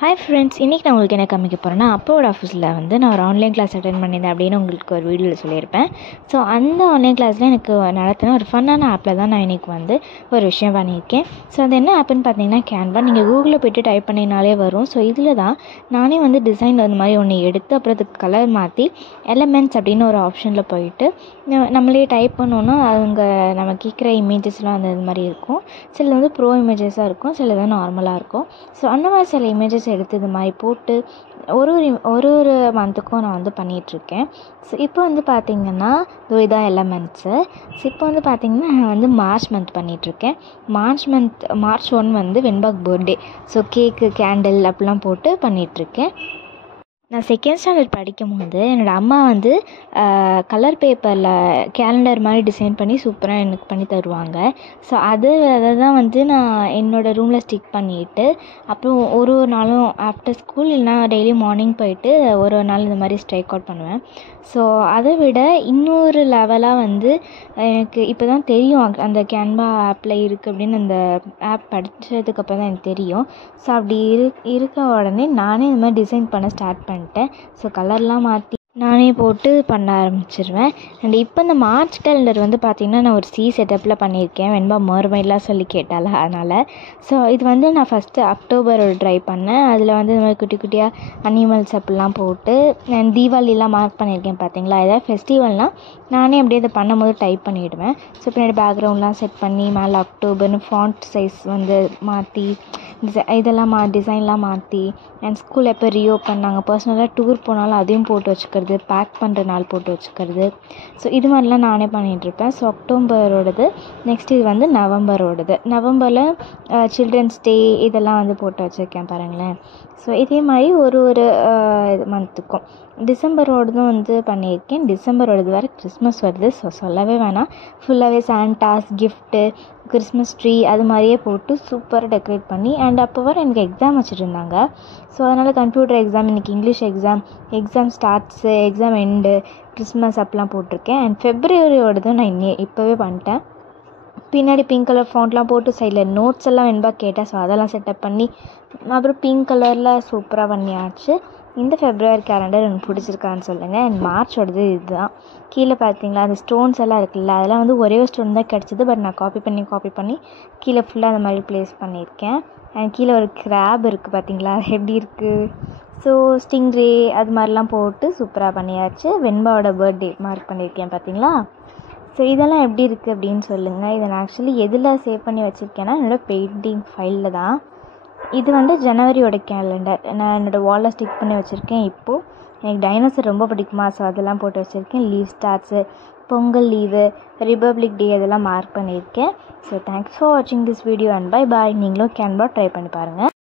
Hi friends, இன்றைக்கி நான் உங்களுக்கு என்ன காமிக்க போகிறேன்னா, அப்போட ஆஃபீஸில் வந்து நான் ஒரு ஆன்லைன் கிளாஸ் அட்டென்ட் பண்ணியிருந்தேன் அப்படின்னு உங்களுக்கு ஒரு வீடியோவில் சொல்லியிருப்பேன். ஸோ அந்த ஆன்லைன் கிளாஸில் எனக்கு நடத்தின ஒரு ஃபன்னான ஆப்பில் தான் நான் இன்றைக்கி வந்து ஒரு விஷயம் பண்ணியிருக்கேன். ஸோ அது என்ன ஆப்புன்னு பார்த்தீங்கன்னா கேன்வா. நீங்கள் கூகுளில் போய்ட்டு டைப் பண்ணினாலே வரும். ஸோ இதில் தான் நானே வந்து டிசைன் அந்த மாதிரி ஒன்று எடுத்து அப்புறம் அதுக்கு கலர் மாற்றி எலமெண்ட்ஸ் அப்படின்னு ஒரு ஆப்ஷனில் போயிட்டு நம்மளே டைப் பண்ணோன்னா அவங்க நம்ம கேட்குற இமேஜஸ்லாம் அந்த இது மாதிரி இருக்கும். சிலது வந்து ப்ரோ இமேஜஸாக இருக்கும், சிலது நார்மலாக இருக்கும். ஸோ அந்த மாதிரி சில இமேஜஸ் எடுத்து இது மாதிரி போட்டு ஒரு மந்த்துக்கும் நான் வந்து பண்ணிகிட்ருக்கேன். ஸோ இப்போ வந்து பார்த்திங்கன்னா இதான் எலமெண்ட்ஸு. ஸோ இப்போ வந்து பார்த்திங்கன்னா நான் வந்து மார்ச் மந்த் பண்ணிகிட்ருக்கேன். மார்ச் 1 வந்து வெண்பாக்கு பர்த்டே. ஸோ கேக்கு, கேண்டில் அப்படிலாம் போட்டு பண்ணிகிட்ருக்கேன். நான் செகண்ட் ஸ்டாண்டர்ட் படிக்கும்போது என்னோடய அம்மா வந்து கலர் பேப்பரில் கேலண்டர் மாதிரி டிசைன் பண்ணி சூப்பராக எனக்கு பண்ணி தருவாங்க. ஸோ அதை தான் வந்து நான் என்னோடய ரூமில் ஸ்டிக் பண்ணிவிட்டு அப்புறம் ஒரு நாளும் ஆஃப்டர் ஸ்கூல் இல்லைனா டெய்லி மார்னிங் போயிட்டு ஒரு நாள் இந்த மாதிரி ஸ்ட்ரைக் அவுட் பண்ணுவேன். ஸோ அதை விட இன்னொரு லெவலாக வந்து எனக்கு இப்போ தான் தெரியும் அந்த கேன்வா ஆப்பில் இருக்குது அப்படின்னு. அந்த ஆப் படித்ததுக்கப்புறம் தான் எனக்கு தெரியும். ஸோ அப்படி இருக்க உடனே நானே இந்த மாதிரி டிசைன் பண்ண ஸ்டார்ட் பண்ணிட்டேன். ஸோ கலர்லாம் மாற்றி நானே போட்டு பண்ண ஆரம்பிச்சிருவேன். அண்ட் இப்போ இந்த மார்ச் கேலண்டர் வந்து பார்த்திங்கன்னா நான் ஒரு செட்டப்பில் பண்ணியிருக்கேன். வெண்பா மறுமையெல்லாம் சொல்லி கேட்டால அதனால். ஸோ இது வந்து நான் ஃபஸ்ட்டு அக்டோபர் ட்ரை பண்ணேன். அதில் வந்து இந்த மாதிரி குட்டி குட்டியாக அனிமல்ஸ் அப்படிலாம் போட்டு தீபாவளிலாம் மார்க் பண்ணியிருக்கேன் பார்த்தீங்களா. ஏதாவது ஃபெஸ்டிவல்னால் நானே அப்படியே இதை பண்ணும்போது டைப் பண்ணிவிடுவேன். ஸோ பின்னாடி பேக்ரவுண்ட்லாம் செட் பண்ணி மேலே அக்டோபர்னு ஃபாண்ட் சைஸ் வந்து மாற்றி இதெல்லாம் டிசைன்லாம் மாற்றி அண்ட் ஸ்கூல் எப்போ ரீஓப்பன் நாங்கள் பர்சனலாக டூர் போனாலும் அதையும் போட்டு வச்சுக்கிறது, பேக் பண்ணுற நாள் போட்டு வச்சுக்கிறது. ஸோ இது மாதிரிலாம் நானே பண்ணிகிட்ருப்பேன். ஸோ அக்டோபரோடது, நெக்ஸ்ட் இது வந்து நவம்பரில் சில்ட்ரன்ஸ் டே இதெல்லாம் வந்து போட்டு வச்சுருக்கேன் பாருங்களேன். ஸோ இதே மாதிரி ஒரு மந்த்துக்கும் டிசம்பரோடதும் வந்து பண்ணியிருக்கேன். டிசம்பரோடது வேறு கிறிஸ்மஸ் வருது. ஸோ சொல்லவே வேணாம், ஃபுல்லாகவே சாண்டாஸ், கிஃப்ட்டு, கிறிஸ்மஸ் ட்ரீ அது மாதிரியே போட்டு சூப்பராக டெக்கரேட் பண்ணி அண்ட் அப்போ வர எனக்கு எக்ஸாம் வச்சுருந்தாங்க. ஸோ அதனால் கம்ப்யூட்டர் எக்ஸாம், இன்றைக்கி English exam starts, exam end, Christmas அப்படிலாம் போட்டிருக்கேன். அண்ட் ஃபெப்ரவரியோடதும் நான் இப்போவே பண்ணிட்டேன். பின்னாடி பிங்க் கலர் ஃபாண்ட்லாம் போட்டு சைடில் நோட்ஸ் எல்லாம் வெண்பா கேட்டேன். ஸோ அதெல்லாம் செட்டப் பண்ணி அப்புறம் பிங்க் கலரில் சூப்பராக பண்ணியாச்சு. இந்த ஃபெப்ரவரி கேலண்டர் எனக்கு பிடிச்சிருக்கான்னு சொல்லுங்கள். அண்ட் மார்ச்சோடது இதுதான். கீழே பார்த்தீங்களா அந்த ஸ்டோன்ஸ் எல்லாம் இருக்குல்ல, அதெல்லாம் வந்து ஒரே ஒரு ஸ்டோன் தான் கிடச்சிது. பட் நான் காப்பி பண்ணி கீழே ஃபுல்லாக அந்த மாதிரி ப்ளேஸ் பண்ணியிருக்கேன். அண்ட் கீழே ஒரு கிராப் இருக்குது பார்த்தீங்களா, அது எப்படி இருக்குது. ஸோ ஸ்டிங்ரே அது மாதிரிலாம் போட்டு சூப்பராக பண்ணியாச்சு. வெண்பாவோட பர்த்டே மார்க் பண்ணியிருக்கேன் பார்த்தீங்களா. ஸோ இதெல்லாம் எப்படி இருக்குது அப்படின்னு சொல்லுங்கள். இதை நான் ஆக்சுவலி எதில் சேவ் பண்ணி வச்சுருக்கேன்னா என்னோடய பெயிண்டிங் ஃபைலில் தான். இது வந்து ஜனவரியோட கேலண்டர் நான் என்னோடய வாலில் ஸ்டிக் பண்ணி வச்சுருக்கேன். இப்போது எனக்கு டைனோசர் ரொம்ப பிடிக்குமா, ஸோ அதெல்லாம் போட்டு வச்சுருக்கேன். Leave starts, Pongal leave, republic டே அதெல்லாம் மார்க் பண்ணியிருக்கேன். ஸோ தேங்க்ஸ் ஃபார் வாட்சிங் this video and bye bye. நீங்களும் கேன்வா ட்ரை பண்ணி பாருங்கள்.